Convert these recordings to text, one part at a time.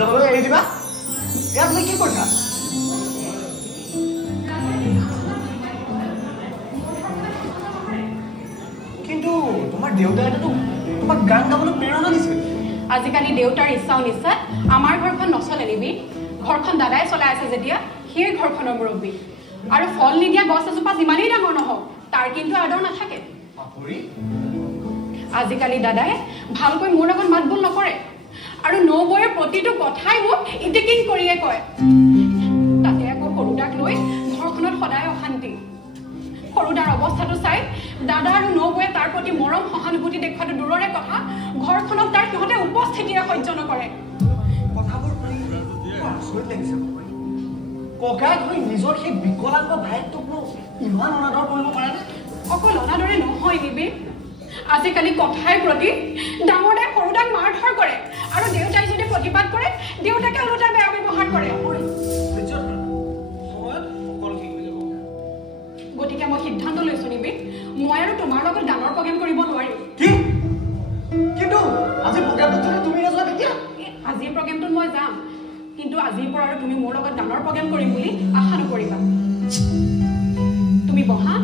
গাবলৈ এৰি দিবা ইয়াত তুমি কি কৰিছা কিন্তু তোমাৰ দেউতাইতো তোমাক গান গাবলৈ প্ৰেৰণা দিছিল আজিকালি দেউতাৰ ইচ্ছাও নিশ্চয় আমাৰ ঘৰখন নচলে নিবি ঘৰখন দাদাই চলাই আছে যেতিয়া সেই ঘৰখনৰ মুৰব্বী আৰু ফল নিদিয়া গছ এজোপা যিমানেই ডাঙৰ নহওক তাৰ কিন্তু আদৰ নাথাকে আজিকালি দাদাই ভালকৈ মোৰ লগত মাত বোল নকৰে আৰু নবৌৰ প্ৰতিটো কথাই মোক ইটিকিং কৰিয়ে কয় তাতে আকৌ সৰুদাক লৈ ঘৰখনত সদায় অশান্তি সৰুদাৰ অৱস্থাটো চাই দাদা আৰু নবৌয়ে তাৰ প্ৰতি মৰম সহানুভূতি দেখুৱাটো দূৰৰে কথা ঘৰখনত তাৰ সিহঁতে উপস্থিতিৰে সহ্য নকৰে কথাবোৰ আচৰিত লাগিছে ককাই হৈ নিজৰ সেই বিকলাংগ ভাইটোকনো ইমান অনাদৰ কৰিব পাৰেনে অকল অনাদৰে নহয় নিবি আজিকালি কথাই প্ৰতি ডাঙৰ দাই সৰুদাক মাৰধৰ কৰে আৰু দেউতাই যদি প্ৰতিবাদ কৰে দেউতাকে ওলোটা বেয়া ব্যৱহাৰ কৰে গতিকে মই সিদ্ধান্ত লৈছো নিবি মই আৰু তোমাৰ লগত গানৰ প্ৰগ্ৰেম কৰিব নোৱাৰিম কিন্তু আজি প্ৰগ্ৰেমটোত যদি তুমি নাযোৱা তেতিয়া আজিৰ প্ৰগ্ৰেমটোত মই যাম কিন্তু আজিৰ পৰা আৰু তুমি মোৰ লগত গানৰ প্ৰগ্ৰেম কৰিম বুলি আশা নকৰিবা তুমি বহা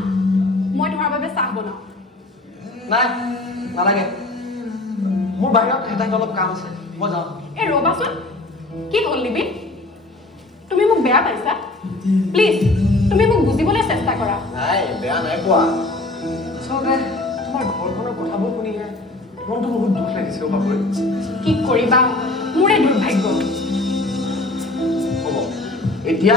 মই তোমাৰ বাবে চাহ বনাওঁ নাই নালাগে মোৰ বাহিৰত হেতাই অলপ কাম আছে মই যাওঁ এই ৰবাচোন কি হ'ল নিবি তুমি মোক বেয়া পাইছা প্লিজ তুমি মোক বুজিবলৈ চেষ্টা কৰা নাই বেয়া নাই পোৱা আচলতে তোমাৰ ঘৰখনৰ কথাবোৰ শুনিহে মনটো বহুত দুখ লাগিছে বাবুৰে কি কৰিবা মোৰে দুৰ্ভাগ্য হ'ব এতিয়া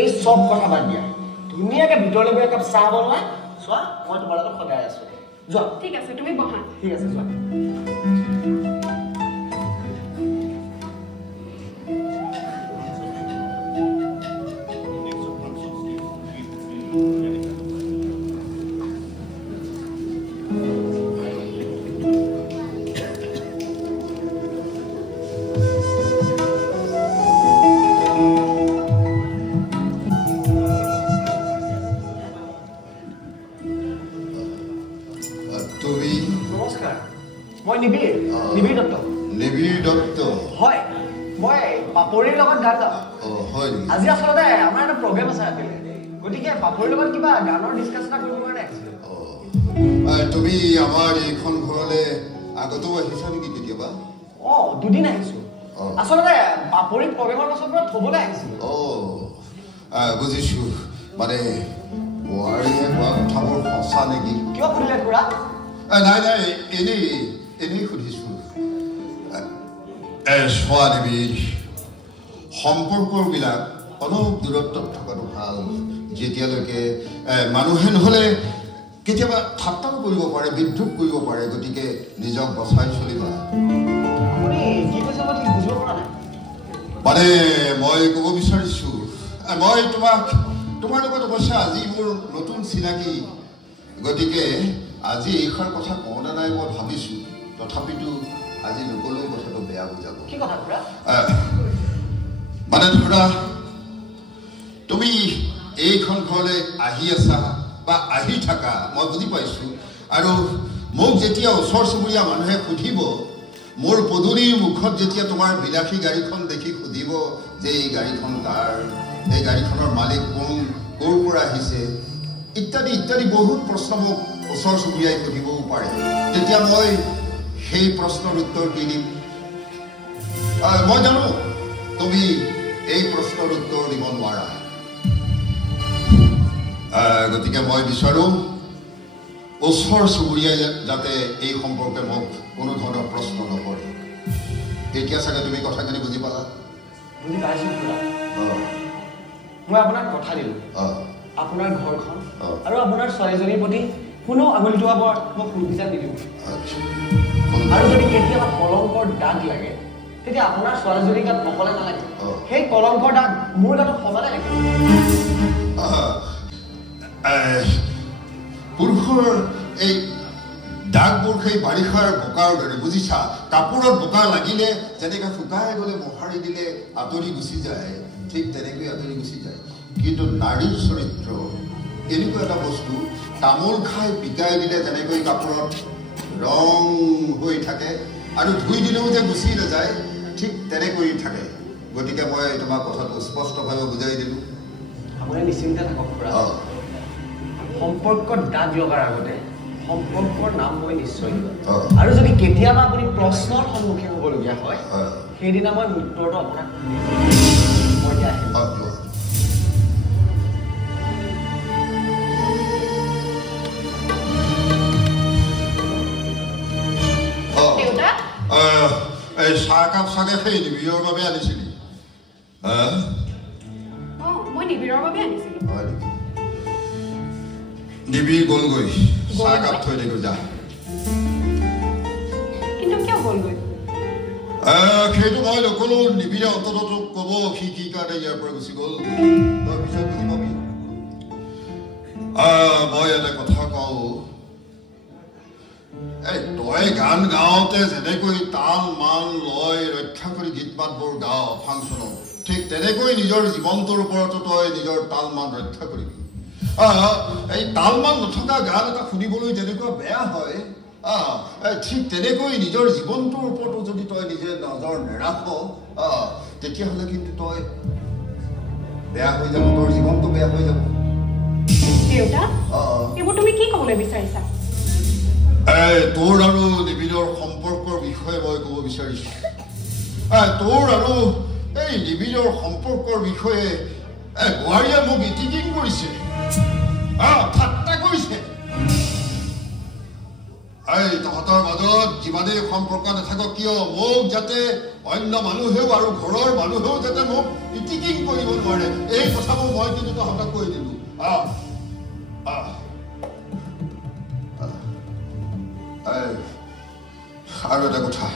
এই চব কথা বাদ দিয়া ধুনীয়াকৈ ভিতৰলৈ গৈ একাপ চাহ বনোৱা চোৱা মই তোমাৰ লগত সদায় আছো যোৱা ঠিক আছে তুমি বহা ঠিক আছে যোৱা নিবিৰ দত্ত হয় মই পাপৰিৰ লগত গান গাওঁ আজি আচলতে আমাৰ এটা প্ৰগ্ৰেম আছে ৰাতিলৈ গতিকে পাপৰিৰ লগত কিবা গানৰ ডিছকাছ এটা কৰিব কাৰণে তুমি আমাৰ এইখন ঘৰলৈ আগতেও আহিছা নেকি কেতিয়াবা দুদিন আহিছোঁ আচলতে পাপৰিৰ প্ৰগ্ৰেমৰ পাছৰ পৰা থ'বলৈ আহিছিলোঁ বুজিছোঁ মানে বোৱাৰীয়ে কোৱা কথাবোৰ সঁচা নেকি কিয় সুধিলে খুৰা নাই নাই এনেই সুধিছোঁ চোৱা দেৱী সম্পৰ্কবিলাক অলপ দূৰত্বত থকাটো ভাল যেতিয়ালৈকে মানুহে নহ'লে কেতিয়াবা ঠাট্টাও কৰিব পাৰে বিদ্ৰোহ কৰিব পাৰে গতিকে নিজক বচাই চলিবা মানে মই ক'ব বিচাৰিছোঁ মই তোমাৰ লগত অৱশ্যে আজি মোৰ নতুন চিনাকি গতিকে আজি এইষাৰ কথা কওঁনে নাই মই ভাবিছোঁ তথাপিতো আজি নকলেও কথাটো বেয়া বুজাব কি কথা মানে ধৰা তুমি এইখন ঘৰলৈ আহি আছা বা আহি থাকা মই বুজি পাইছোঁ আৰু মোক যেতিয়া ওচৰ চুবুৰীয়া মানুহে সুধিব মোৰ পদূলিৰ মুখত যেতিয়া তোমাৰ বিলাসী গাড়ীখন দেখি সুধিব যে এই গাড়ীখন কাৰ এই গাড়ীখনৰ মালিক কোন ক'ৰ পৰা আহিছে ইত্যাদি ইত্যাদি বহুত প্ৰশ্ন মোক ওচৰ চুবুৰীয়াই সুধিবও পাৰে তেতিয়া মই সেই প্ৰশ্নৰ উত্তৰ দি দিম মই জানো তুমি এই প্ৰশ্নৰ উত্তৰ দিব নোৱাৰা গতিকে মই বিচাৰোঁ ওচৰ চুবুৰীয়াই যাতে এই সম্পৰ্কে মোক কোনো ধৰণৰ প্ৰশ্ন নকৰে এতিয়া চাগে তুমি কথাখিনি বুজি পালা বুজি পাইছোঁ খুৰা মই আপোনাক কথা দিলোঁ আপোনাৰ ঘৰখন আৰু আপোনাৰ ছোৱালীজনীৰ প্ৰতি কোনো আঙুলি টোৱাব মই সুবিধা নিদিওঁ আৰু যদি কেতিয়াবা কলংকৰ দাগ লাগে তেতিয়া আপোনাৰ ছোৱালীজনীৰ গাত নকলে নালাগে সেই কলংকৰ দাগ মোৰ গাতো সমানে লাগে পুৰুষৰ এই দাগবোৰ সেই বাৰিষাৰ বোকাৰ দৰে বুজিছা কাপোৰত বোকা লাগিলে যেনেকৈ শুকাই গ'লে মোহাৰি দিলে আঁতৰি গুচি যায় ঠিক তেনেকৈ আঁতৰি গুচি যায় কিন্তু নাৰীৰ চৰিত্ৰ এনেকুৱা এটা বস্তু তামোল খাই পিকাই দিলে যেনেকৈ কাপোৰত ৰং হৈ থাকে আৰু ধুই দিলেও যে গুচি নাযায় ঠিক তেনেকৈ থাকে গতিকে মই তোমাক কথাটো স্পষ্টভাৱে বুজাই দিলোঁ আপুনি নিশ্চিন্তে থাকক খুৰা সম্পৰ্কত দাগ লগাৰ আগতে সম্পৰ্কৰ নাম মই নিশ্চয় দিম আৰু যদি কেতিয়াবা আপুনি প্ৰশ্নৰ সন্মুখীন হ'বলগীয়া হয় সেইদিনা মই উত্তৰটো আপোনাক মই দিয়া এই চাহকাপ চাগে সেই নিবিড়ৰ বাবে আনিছিলি মই নিবিড়ৰ বাবে আনিছিলোঁ নিবিড় গ'লগৈ চাহকাপ থৈ দে গৈ যা কিন্তু কিয় গ'লগৈ সেইটো মই নকলো নিবিড়ে অন্ততঃ তোক ক'ব সি কি কাৰণে ইয়াৰ পৰা গুচি গ'ল তই পিছত বুজি পাবি মই এটা কথা কওঁ তই গান গাওঁতে যেনেকৈ তাল মান লয় ৰক্ষা কৰি গীত মাতবোৰ গাৱ ফাংচনত ঠিক তেনেকৈ নিজৰ জীৱনটোৰ ওপৰতো তই নিজৰ তাল মান ৰক্ষা কৰিবি এই তাল মান নথকা গান এটা শুনিবলৈ যেনেকুৱা বেয়া হয় ঠিক তেনেকৈ নিজৰ জীৱনটোৰ ওপৰতো যদি তই নিজে নজৰ নেৰাখ তেতিয়াহ'লে কিন্তু তই বেয়া হৈ যাব তোৰ জীৱনটো বেয়া হৈ যাব দেউতা এইবোৰ তুমি কি ক'বলৈ বিচাৰিছা তোৰ আৰু নিবিড়ৰ সম্পৰ্কৰ বিষয়ে মই ক'ব বিচাৰিছোঁ তোৰ আৰু এই নিবিড়ৰ সম্পৰ্কৰ বিষয়ে বোৱাৰীয়ে মোক ইটিকিং কৰিছে ঠাট্টা কৰিছে তহঁতৰ মাজত যিমানেই সম্পৰ্ক নাথাকক কিয় মোক যাতে অন্য মানুহেও আৰু ঘৰৰ মানুহেও যাতে মোক ইটিকিং কৰিব নোৱাৰে এই কথাবোৰ মই কিন্তু তহঁতক কৈ দিলোঁ আৰু এটা কথা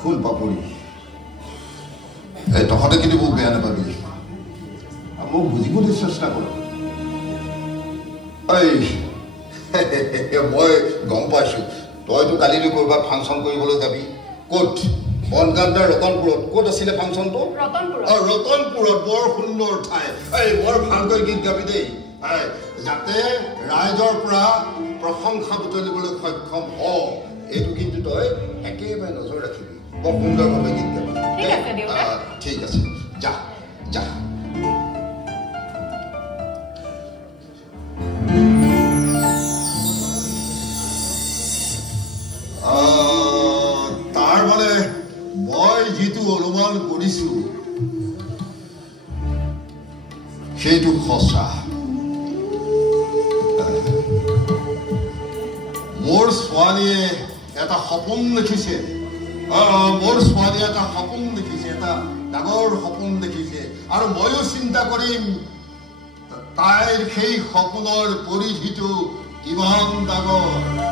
ফুল পাপৰি তহঁতে কিন্তু মোক বেয়া নাপাবি মোক বুজিবলৈ চেষ্টা কৰ মই গম পাইছোঁ তইতো কালিলৈ ক'ৰবাত ফাংচন কৰিবলৈ যাবি ক'ত বনগাঁৱৰ ৰতনপুৰত ক'ত আছিলে ফাংচনটো ৰতনপুৰত বৰ সুন্দৰ ঠাই বৰ ভালকৈ গীত গাবি দেই যাতে ৰাইজৰ পৰা প্ৰশংসা বুটলিবলৈ সক্ষম এইটো কিন্তু তই একেবাৰে নজৰ ৰাখিবি বৰ সুন্দৰভাৱে গীত গাবি ঠিক আছে যা যা তাৰ মানে মই যিটো অনুমান কৰিছোঁ সেইটো সঁচা মোৰ ছোৱালীয়ে এটা সপোন দেখিছে মোৰ ছোৱালীয়ে এটা সপোন দেখিছে এটা ডাঙৰ সপোন দেখিছে আৰু ময়ো চিন্তা কৰিম তাইৰ সেই সপোনৰ পৰিধিটো কিমান ডাঙৰ